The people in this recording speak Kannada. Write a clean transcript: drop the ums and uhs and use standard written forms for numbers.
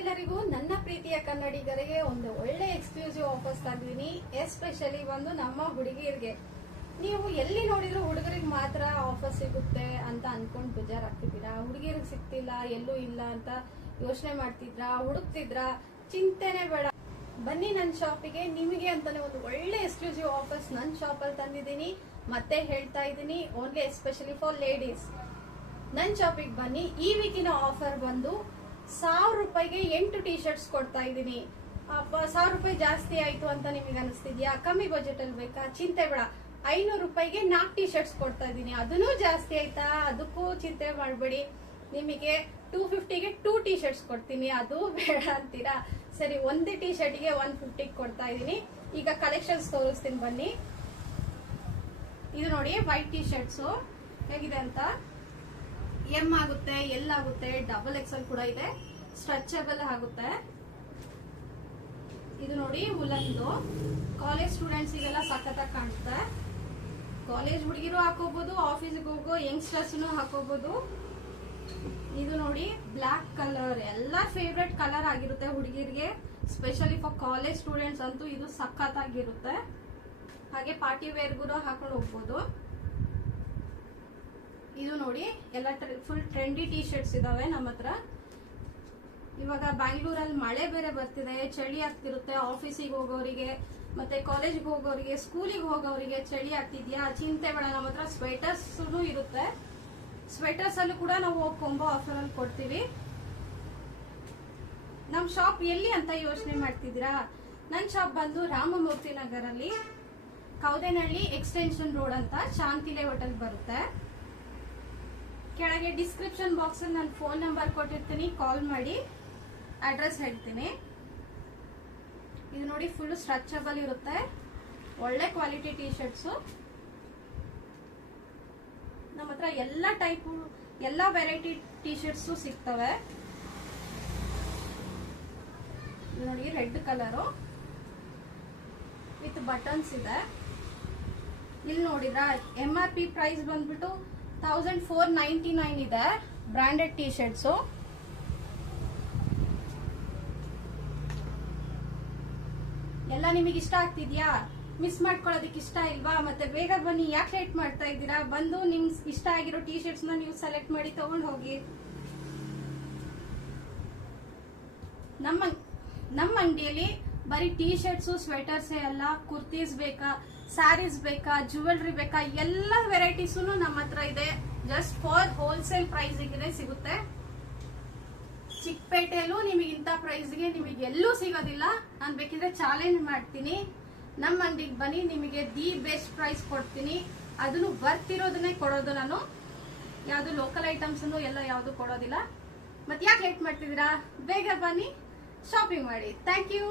ನಿಮ್ಗೆಲ್ಲರಿಗೂ ನನ್ನ ಪ್ರೀತಿಯ ಕನ್ನಡಿಗರಿಗೆ ಒಂದು ಒಳ್ಳೆ ಎಕ್ಸ್ಕ್ಲೂಸಿವ್ ಆಫರ್ಸ್ ತಂದಿದ್ದೀನಿ. ಎಸ್ಪೆಷಲಿ ಒಂದು ನಮ್ಮ ಹುಡುಗಿಯರಿಗೆ. ನೀವು ಎಲ್ಲಿ ನೋಡಿದ್ರು ಹುಡುಗರಿಗೆ ಮಾತ್ರ ಆಫರ್ ಸಿಗುತ್ತೆ ಅಂತ ಅನ್ಕೊಂಡು ಬೇಜಾರಾಗ್ತಿದ್ದೀರಾ. ಹುಡುಗಿಯರಿಗೆ ಸಿಗ್ತಿಲ್ಲ, ಎಲ್ಲೂ ಇಲ್ಲ ಅಂತ ಯೋಚನೆ ಮಾಡ್ತಿದ್ರಾ, ಹುಡುಕ್ತಿದ್ರಾ? ಚಿಂತೆನೆ ಬೇಡ, ಬನ್ನಿ ನನ್ನ ಶಾಪಿಗೆ. ನಿಮಗೆ ಅಂತಾನೆ ಒಂದು ಒಳ್ಳೆ ಎಕ್ಸ್ಕ್ಲೂಸಿವ್ ಆಫರ್ಸ್ ನನ್ನ ಶಾಪಲ್ಲಿ ತಂದಿದ್ದೀನಿ. ಮತ್ತೆ ಹೇಳ್ತಾ ಇದ್ದೀನಿ, ಓನ್ಲಿ ಎಸ್ಪೆಷಲಿ ಫಾರ್ ಲೇಡೀಸ್. ನನ್ನ ಶಾಪಿಗೆ ಬನ್ನಿ. ಈ ವೀಕಿನ ಆಫರ್ ಬಂದು 1000 ರೂಪಾಯಿಗೆ 8 ಟಿ ಶರ್ಟ್ಸ್ ಕೊಡ್ತಾ ಇದ್ದೀನಿ. 1000 ರೂಪಾಯಿ ಜಾಸ್ತಿ ಆಯ್ತು ಅಂತ ನಿಮಗೆ ಅನಿಸ್ತಿದ್ಯಾ? ಕಮ್ಮಿ ಬಜೆಟ್ ಅಲ್ಲಿ ಬೇಕಾ? ಚಿಂತೆ ಬೇಡ, 500 ರೂಪಾಯಿಗೆ 4 ಟಿ ಶರ್ಟ್ಸ್ ಕೊಡ್ತಾ ಇದ್ದೀನಿ. ಅದನ್ನೂ ಜಾಸ್ತಿ ಆಯ್ತಾ? ಅದಕ್ಕೂ ಚಿಂತೆ ಮಾಡಬೇಡಿ, ನಿಮಗೆ 250ಗೆ 2 ಟಿ ಶರ್ಟ್ಸ್ ಕೊಡ್ತೀನಿ. ಅದು ಬೇಡ ಅಂತೀರಾ? ಸರಿ, ಒಂದೇ ಟಿ ಶರ್ಟ್ಗೆ 150 ಕೊಡ್ತಾ ಇದ್ದೀನಿ. ಈಗ ಕಲೆಕ್ಷನ್ಸ್ ತೋರಿಸ್ತೀನಿ ಬನ್ನಿ. ಇದು ನೋಡಿ, ವೈಟ್ ಟಿ ಶರ್ಟ್ಸ್ ಹೇಗಿದೆ ಅಂತ. ಎಂ ಆಗುತ್ತೆ, ಎಲ್ ಆಗುತ್ತೆ, ಡಬಲ್ ಎಕ್ಸೆಲ್ ಕೂಡ ಇದೆ, ಸ್ಟ್ರೆಚಬಲ್ ಆಗುತ್ತೆ. ಇದು ನೋಡಿ, ವುಲನ್ದು. ಕಾಲೇಜ್ ಸ್ಟೂಡೆಂಟ್ಸಿಗೆಲ್ಲ ಸಖತ್ತಾಗಿ ಕಾಣುತ್ತೆ. ಕಾಲೇಜ್ ಹುಡುಗಿರು ಹಾಕೋಬಹುದು, ಆಫೀಸ್ಗೆ ಹೋಗೋ ಯಂಗ್ಸ್ಟರ್ಸ್ ಹಾಕೋಬಹುದು. ಇದು ನೋಡಿ, ಬ್ಲಾಕ್ ಕಲರ್, ಎಲ್ಲ ಫೇವ್ರೆಟ್ ಕಲರ್ ಆಗಿರುತ್ತೆ ಹುಡುಗಿರಿಗೆ. ಸ್ಪೆಷಲಿ ಫಾರ್ ಕಾಲೇಜ್ ಸ್ಟೂಡೆಂಟ್ಸ್ ಅಂತೂ ಇದು ಸಖತ್ತಾಗಿರುತ್ತೆ. ಹಾಗೆ ಪಾರ್ಟಿ ವೇರ್ಗೂ ಹಾಕೊಂಡು ಹೋಗ್ಬೋದು. ಇದು ನೋಡಿ, ಎಲ್ಲ ಫುಲ್ ಟ್ರೆಂಡಿ ಟಿ ಶರ್ಟ್ಸ್ ಇದಾವೆ ನಮ್ಮ ಹತ್ರ. ಇವಾಗ ಬ್ಯಾಂಗ್ಳೂರಲ್ಲಿ ಮಳೆ ಬೇರೆ ಬರ್ತಿದೆ, ಚಳಿ ಆಗ್ತಿರುತ್ತೆ. ಆಫೀಸಿಗೆ ಹೋಗೋರಿಗೆ, ಮತ್ತೆ ಕಾಲೇಜ್ಗೆ ಹೋಗೋರಿಗೆ, ಸ್ಕೂಲಿಗೆ ಹೋಗೋರಿಗೆ ಚಳಿ ಆಗ್ತಿದ್ಯಾ? ಚಿಂತೆ ಬೇಡ, ನಮ್ಮ ಹತ್ರ ಸ್ವೆಟರ್ಸ್ ಇರುತ್ತೆ. ಸ್ವೆಟರ್ಸ್ ಅಲ್ಲೂ ಕೂಡ ನಾವು ಕೊಂಬೋ ಆಫರ್ ಅಲ್ಲಿ ಕೊಡ್ತೀವಿ. ನಮ್ ಶಾಪ್ ಎಲ್ಲಿ ಅಂತ ಯೋಚನೆ ಮಾಡ್ತಿದ್ದೀರಾ? ನನ್ನ ಶಾಪ್ ಬಂದು ರಾಮಮೂರ್ತಿ ನಗರಲ್ಲಿ, ಕೌದೇನಹಳ್ಳಿ ಎಕ್ಸ್ಟೆನ್ಷನ್ ರೋಡ್ ಅಂತ ಶಾಂತಿಲೆ ಹೋಟೆಲ್ ಬರುತ್ತೆ. ಕೆಳಗೆ ಡಿಸ್ಕ್ರಿಪ್ಷನ್ ಬಾಕ್ಸ್ ಅಲ್ಲಿ ನಾನು ಫೋನ್ ನಂಬರ್ ಕೊಟ್ಟಿರ್ತೀನಿ, ಕಾಲ್ ಮಾಡಿ, ಅಡ್ರೆಸ್ ಹೇಳ್ತೀನಿ. ಇದು ನೋಡಿ, ಫುಲ್ ಸ್ಟ್ರೆಚಬಲ್ ಇರುತ್ತೆ, ಒಳ್ಳೆ ಕ್ವಾಲಿಟಿ ಟಿ ಶರ್ಟ್ಸ್. ನಮ್ಮ ಹತ್ರ ಎಲ್ಲ ಟೈಪ್, ಎಲ್ಲ ವೆರೈಟಿ ಟಿ ಶರ್ಟ್ಸ್ ಸಿಗ್ತವೆ. ಇದು ನೋಡಿ, ರೆಡ್ ಕಲರು ವಿತ್ ಬಟನ್ಸ್ ಇದೆ. ಇಲ್ಲಿ ನೋಡಿದ್ರ, MRP ಪ್ರೈಸ್ ಬಂದ್ಬಿಟ್ಟು 1499 ಇದೆ. Branded T shirts. ಎಲ್ಲ ನಿಮಗೆ ಇಷ್ಟ ಆಗ್ತಿದ್ಯಾ? ಮಿಸ್ ಮಾಡ್ಕೊಳ್ಳೋದಕ್ಕೆ ಇಷ್ಟ ಇಲ್ವಾ? ಮತ್ತೆ ಬೇಗ ಬನ್ನಿ, ಯಾಕೆ ಲೇಟ್ ಮಾಡ್ತಾ ಇದ್ದೀರಾ? ಬಂದು ನಿಮ್ಗೆ ಇಷ್ಟ ಆಗಿರೋ ಟಿ ಶರ್ಟ್ಸ್ ನ ನೀವು ಸೆಲೆಕ್ಟ್ ಮಾಡಿ ತಗೊಂಡು ಹೋಗಿ. ನಮ್ಮ ಅಂಗಡಿಯಲ್ಲಿ ಬರೀ ಟಿ ಶರ್ಟ್ಸ್, ಸ್ವೆಟರ್ಸ್ ಅಲ್ಲ, ಕುರ್ತೀಸ್ ಬೇಕಾ, ಸ್ಯಾರೀಸ್ ಬೇಕಾ, ಜ್ಯುವೆಲ್ರಿ ಬೇಕಾ, ಎಲ್ಲ ವೆರೈಟೀಸ್ ನಮ್ಮ ಹತ್ರ ಇದೆ. ಜಸ್ಟ್ ಫಾರ್ ಹೋಲ್ಸೇಲ್ ಪ್ರೈಸ್ಗೆ ಸಿಗುತ್ತೆ. ಚಿಕ್ಕಪೇಟೆಯಲ್ಲೂ ನಿಮಗೆ ಇಂಥ ಪ್ರೈಸ್ಗೆ ನಿಮಗೆ ಎಲ್ಲೂ ಸಿಗೋದಿಲ್ಲ. ನಾನು ಬೇಕಿದ್ರೆ ಚಾಲೆಂಜ್ ಮಾಡ್ತೀನಿ, ನಮ್ಮ ಅಂಗಡಿಗೆ ಬನ್ನಿ, ನಿಮಗೆ ದಿ ಬೆಸ್ಟ್ ಪ್ರೈಸ್ ಕೊಡ್ತೀನಿ. ಅದನ್ನು ಬರ್ತಿರೋದನ್ನೇ ಕೊಡೋದು ನಾನು, ಯಾವುದು ಲೋಕಲ್ ಐಟಮ್ಸ್ ಎಲ್ಲ ಯಾವುದು ಕೊಡೋದಿಲ್ಲ. ಮತ್ತೆ ಯಾಕೆ ಲೇಟ್ ಮಾಡ್ತಿದ್ದೀರಾ? ಬೇಗ ಬನ್ನಿ, ಶಾಪಿಂಗ್ ಮಾಡಿ. Thank you.